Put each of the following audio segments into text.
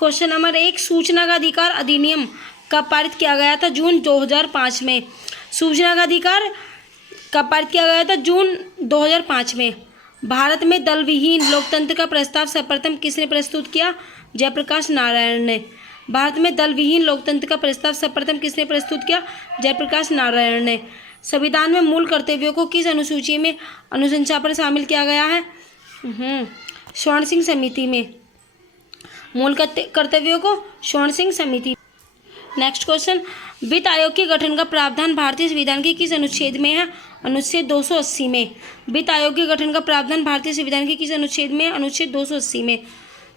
Question number 1, सूचना का अधिकार अधिनियम कब पारित किया गया था? जून 2005 में। सूचना का अधिकार कब पारित किया गया था? जून 2005 में। भारत में दल विहीन लोकतंत्र का प्रस्ताव सर्वप्रथम किसने प्रस्तुत किया? जयप्रकाश नारायण ने। भारत में दल विहीन लोकतंत्र का प्रस्ताव सर्वप्रथम किसने प्रस्तुत किया? जयप्रकाश नारायण ने। संविधान में मूल कर्तव्यों को किस अनुसूची में अनुशंसा पर शामिल किया गया है? स्वर्ण सिंह समिति में। मूल कर्तव्यों को स्वर्ण सिंह समिति। नेक्स्ट क्वेश्चन, वित्त आयोग के गठन का प्रावधान भारतीय संविधान के किस अनुच्छेद में है? अनुच्छेद 280 में। वित्त आयोग के गठन का प्रावधान भारतीय संविधान के किस अनुच्छेद में? अनुच्छेद 280 में।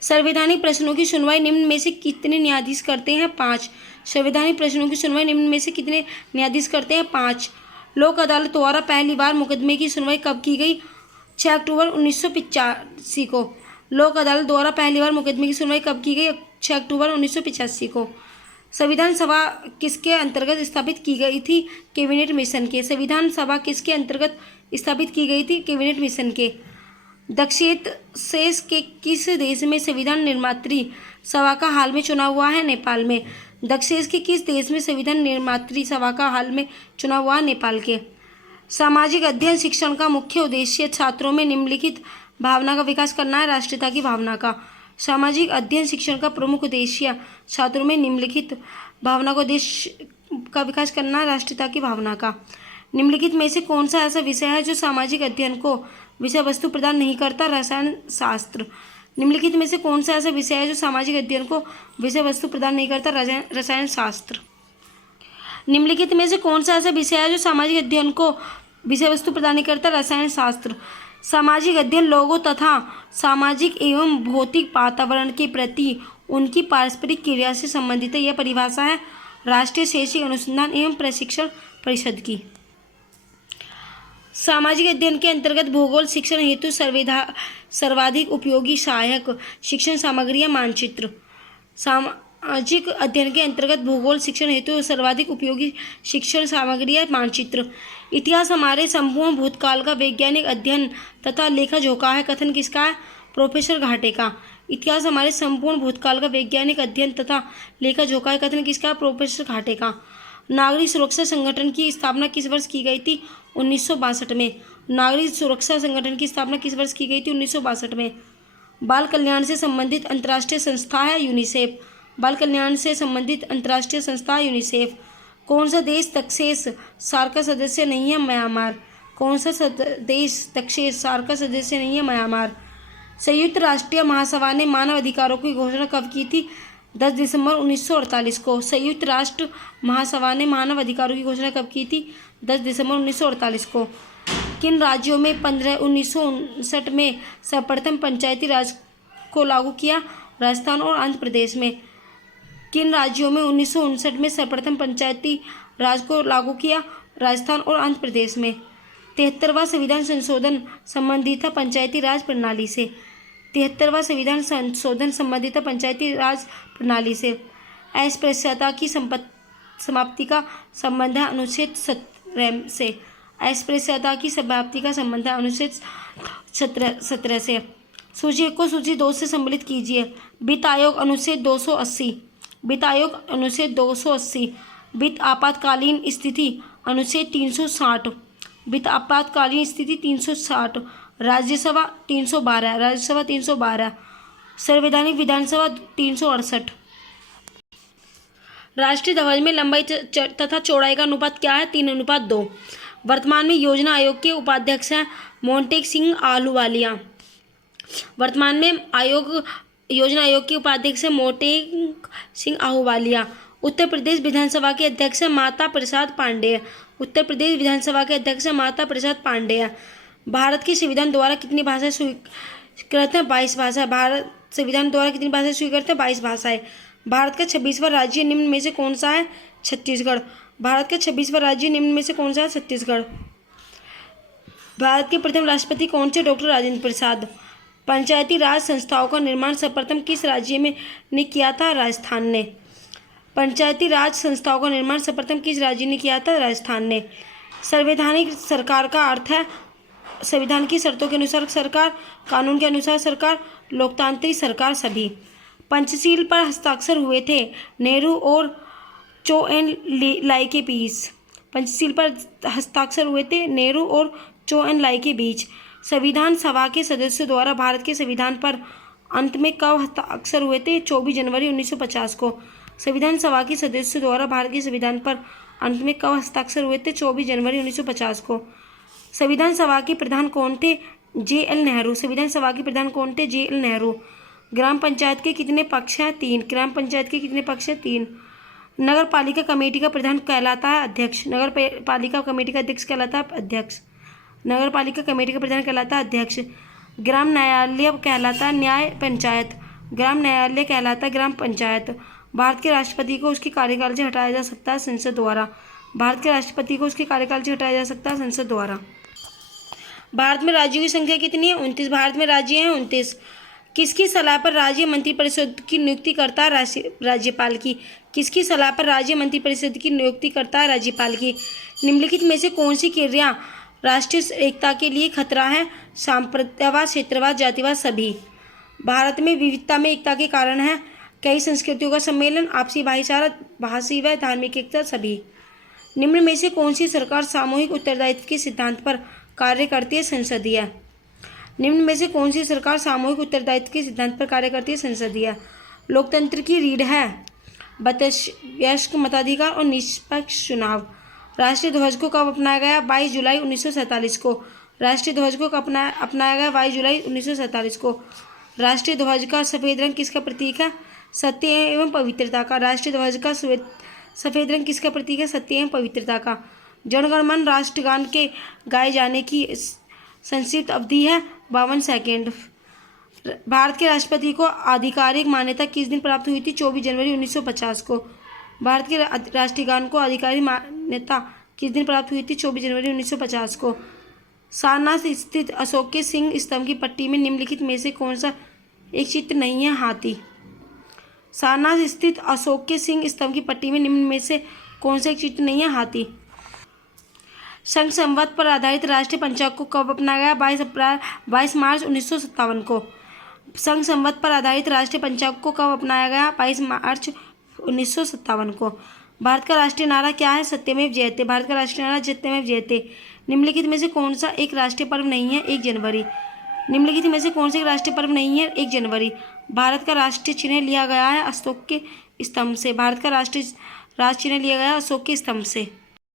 संवैधानिक प्रश्नों की सुनवाई निम्न में से कितने न्यायाधीश करते हैं? 5। संवैधानिक प्रश्नों की सुनवाई निम्न में से कितने न्यायाधीश करते हैं? 5। लोक अदालत द्वारा पहली बार मुकदमे की सुनवाई कब की गई? 6 अक्टूबर 1985 को। लोक अदालत द्वारा पहली बार मुकदमे की सुनवाई कब की गई? 6 अक्टूबर 1985 को। संविधान सभा किसके अंतर्गत स्थापित की गई थी? कैबिनेट मिशन के। संविधान सभा किसके अंतर्गत स्थापित की गई थी? कैबिनेट मिशन के। दक्षिण के किस देश में संविधान निर्मात्री सभा का हाल में चुनाव हुआ है? नेपाल में। दक्षिण के किस देश में संविधान निर्मात्री सभा का हाल में चुनाव हुआ है? नेपाल के। सामाजिक अध्ययन शिक्षण का मुख्य उद्देश्य छात्रों में निम्नलिखित भावना का विकास करना है? राष्ट्रीयता की भावना का। सामाजिक अध्ययन शिक्षण का प्रमुख उद्देश्य छात्रों में निम्नलिखित भावना का विकास करना है? राष्ट्रीयता की भावना का। निम्नलिखित में से कौन सा ऐसा विषय है जो सामाजिक अध्ययन को विषय वस्तु प्रदान नहीं करता? रसायन शास्त्र। निम्नलिखित में से कौन सा ऐसा विषय है जो सामाजिक अध्ययन को विषय वस्तु प्रदान नहीं करता? रसायन शास्त्र। निम्नलिखित में से कौन सा ऐसा विषय है जो सामाजिक अध्ययन को विषय वस्तु प्रदान नहीं करता? रसायन शास्त्र। सामाजिक अध्ययन लोगों तथा सामाजिक एवं भौतिक वातावरण के प्रति उनकी पारस्परिक क्रिया से संबंधित है। यह परिभाषा है राष्ट्रीय शैक्षिक अनुसंधान एवं प्रशिक्षण परिषद की। सामाजिक अध्ययन के अंतर्गत भूगोल शिक्षण हेतु सर्वाधिक उपयोगी सहायक शिक्षण सामग्री या मानचित्र। सामाजिक अध्ययन के अंतर्गत भूगोल शिक्षण हेतु सर्वाधिक उपयोगी शिक्षण सामग्री या मानचित्र। इतिहास हमारे संपूर्ण भूतकाल का वैज्ञानिक अध्ययन तथा लेखा जोखा है। कथन किसका है? प्रोफेसर घाटे का। इतिहास हमारे संपूर्ण भूतकाल का वैज्ञानिक अध्ययन तथा लेखा जोखा है। कथन किसका है? प्रोफेसर घाटे का। नागरिक सुरक्षा संगठन की स्थापना किस वर्ष की गई थी? 1962 में। नागरिक सुरक्षा संगठन की स्थापना किस वर्ष की गई थी? 1962 में। बाल कल्याण से संबंधित अंतर्राष्ट्रीय संस्था है यूनिसेफ। बाल कल्याण से संबंधित अंतर्राष्ट्रीय संस्था है यूनिसेफ। कौन सा देश दक्षेस सार्क का सदस्य नहीं है? म्यांमार। कौन सा देश दक्षेस सार्क का सदस्य नहीं है? म्यांमार। संयुक्त राष्ट्रीय महासभा ने मानव अधिकारों की घोषणा कब की थी? 10 दिसंबर 1948 को। संयुक्त राष्ट्र महासभा ने मानव अधिकारों की घोषणा कब की थी? 10 दिसंबर 1948 को। किन राज्यों में 1959 में सर्वप्रथम पंचायती राज को लागू किया? राजस्थान और आंध्र प्रदेश में। किन राज्यों में 1959 में सर्वप्रथम पंचायती राज को लागू किया? राजस्थान और आंध्र प्रदेश में। 73वां संविधान संशोधन संबंधित पंचायती राज प्रणाली से। 73वां संविधान संशोधन संबंधित पंचायती राज प्रणाली से। अस्पृश्यता की समाप्ति का संबंध है अनुच्छेद 17 से। अस्पृश्यता की समाप्ति का संबंध है अनुच्छेद 17 से। सूची को सूची 2 से सम्मिलित कीजिए। वित्त आयोग अनुच्छेद 280। वित्त आयोग अनुच्छेद 280। वित्त आपातकालीन स्थिति अनुच्छेद 360। वित्त आपातकालीन स्थिति 360। राज्यसभा 312। राज्यसभा 312। संवैधानिक विधानसभा 368। राष्ट्रीय ध्वज में लंबाई तथा चौड़ाई का अनुपात क्या है? 3:2। वर्तमान में योजना आयोग के उपाध्यक्ष हैं मोंटेक सिंह आहलूवालिया। वर्तमान में योजना आयोग के उपाध्यक्ष हैं मोंटेक सिंह आहलूवालिया। उत्तर प्रदेश विधानसभा के अध्यक्ष हैं माता प्रसाद पांडेय। उत्तर प्रदेश विधानसभा के अध्यक्ष हैं माता प्रसाद पांडेय। भारत के संविधान द्वारा कितनी भाषाएं स्वीकृत हैं? 22 भाषा। भारत संविधान द्वारा कितनी भाषाएं स्वीकृत हैं? 22 भाषाएं। भारत का 26वां राज्य निम्न में से कौन सा है? छत्तीसगढ़। भारत का 26वां राज्य निम्न में से कौन सा है? छत्तीसगढ़। भारत के प्रथम राष्ट्रपति कौन थे? डॉक्टर राजेंद्र प्रसाद। पंचायती राज संस्थाओं का निर्माण सर्वप्रथम किस राज्य में ने किया था? राजस्थान ने। पंचायती राज संस्थाओं का निर्माण सर्वप्रथम किस राज्य ने किया था? राजस्थान ने। संवैधानिक सरकार का अर्थ है संविधान की शर्तों के अनुसार सरकार, कानून के अनुसार सरकार, लोकतांत्रिक सरकार सभी। पंचशील पर हस्ताक्षर हुए थे नेहरू और चो एन लाई के बीच। पंचशील पर हस्ताक्षर हुए थे नेहरू और चो एन लाई के बीच। संविधान सभा के सदस्यों द्वारा भारत के संविधान पर अंत में कब हस्ताक्षर हुए थे? 24 जनवरी 1950 को। संविधान सभा के सदस्यों द्वारा भारत के संविधान पर अंत में कब हस्ताक्षर हुए थे? 24 जनवरी 1950 को। संविधान सभा के प्रधान कौन थे? JL नेहरू। संविधान सभा के प्रधान कौन थे? JL नेहरू। ग्राम पंचायत के कितने पक्ष हैं? 3। ग्राम पंचायत के कितने पक्ष हैं? 3। नगर पालिका कमेटी का प्रधान कहलाता है अध्यक्ष। नगर पालिका कमेटी का अध्यक्ष कहलाता है अध्यक्ष। नगर पालिका कमेटी का प्रधान कहलाता है अध्यक्ष। ग्राम न्यायालय कहलाता है न्याय पंचायत। ग्राम न्यायालय कहलाता है ग्राम पंचायत। भारत के राष्ट्रपति को उसके कार्यकाल से हटाया जा सकता है संसद द्वारा। भारत के राष्ट्रपति को उसके कार्यकाल से हटाया जा सकता है संसद द्वारा। भारत में राज्यों की संख्या कितनी है? 29। भारत में राज्य हैं 29। किसकी सलाह पर राज्य मंत्रिपरिषद की नियुक्ति करता है? राज्यपाल की। किसकी सलाह पर राज्य मंत्रिपरिषद की नियुक्ति करता है? राज्यपाल की। निम्नलिखित में से कौन सी क्रिया राष्ट्रीय एकता के लिए खतरा है? सांप्रदायवाद, क्षेत्रवाद, जातिवाद, सभी। भारत में विविधता में एकता के कारण है। कई संस्कृतियों का सम्मेलन, आपसी भाईचारा, भाषी व धार्मिक एकता, सभी। निम्न में से कौन सी सरकार सामूहिक उत्तरदायित्व के सिद्धांत पर कार्य करती है? संसदीय। निम्न में से कौन सी सरकार सामूहिक उत्तरदायित्व के सिद्धांत पर कार्य करती है? संसदीय। लोकतंत्र की रीढ़ है वयस्क मताधिकार और निष्पक्ष चुनाव। राष्ट्रीय ध्वज को कब अपनाया गया? 22 जुलाई 1947 को। राष्ट्रीय ध्वज को कब अपनाया गया? 22 जुलाई 1947 को। राष्ट्रीय ध्वज का सफ़ेद रंग किसका प्रतीक है? सत्य एवं पवित्रता का। राष्ट्रीय ध्वज का सफ़ेद रंग किसका प्रतीक है? सत्य एवं पवित्रता का। जनगण मन राष्ट्रगान के गाए जाने की संक्षिप्त अवधि है 52 सेकेंड। भारत के राष्ट्रपति को आधिकारिक मान्यता किस दिन प्राप्त हुई थी? 24 जनवरी 1950 को। भारत के राष्ट्रीय गान को आधिकारिक मान्यता किस दिन प्राप्त हुई थी? 24 जनवरी 1950 को। सारनाथ स्थित अशोक के सिंह स्तंभ की पट्टी में निम्नलिखित में से कौन सा एक चित्र नहीं है? हाथी। सारनाथ स्थित अशोक के सिंह स्तंभ की पट्टी में निम्न में से कौन सा एक चित्र नहीं है? हाथी। संघ संवत पर आधारित राष्ट्रीय पंचांग को कब अपनाया गया? 22 मार्च 1957 को। संघ संवत पर आधारित राष्ट्रीय पंचांग को कब अपनाया गया? 22 मार्च 1957 को। भारत का राष्ट्रीय नारा क्या है? सत्यमेव जयते। भारत का राष्ट्रीय नारा सत्यमेव जयते। निम्नलिखित में से कौन सा एक राष्ट्रीय पर्व नहीं है? 1 जनवरी। निम्नलिखित में से कौन सा एक राष्ट्रीय पर्व नहीं है? 1 जनवरी। भारत का राष्ट्रीय चिन्ह लिया गया है अशोक के स्तंभ से। भारत का राष्ट्रीय चिन्ह लिया गया है अशोक के स्तंभ से।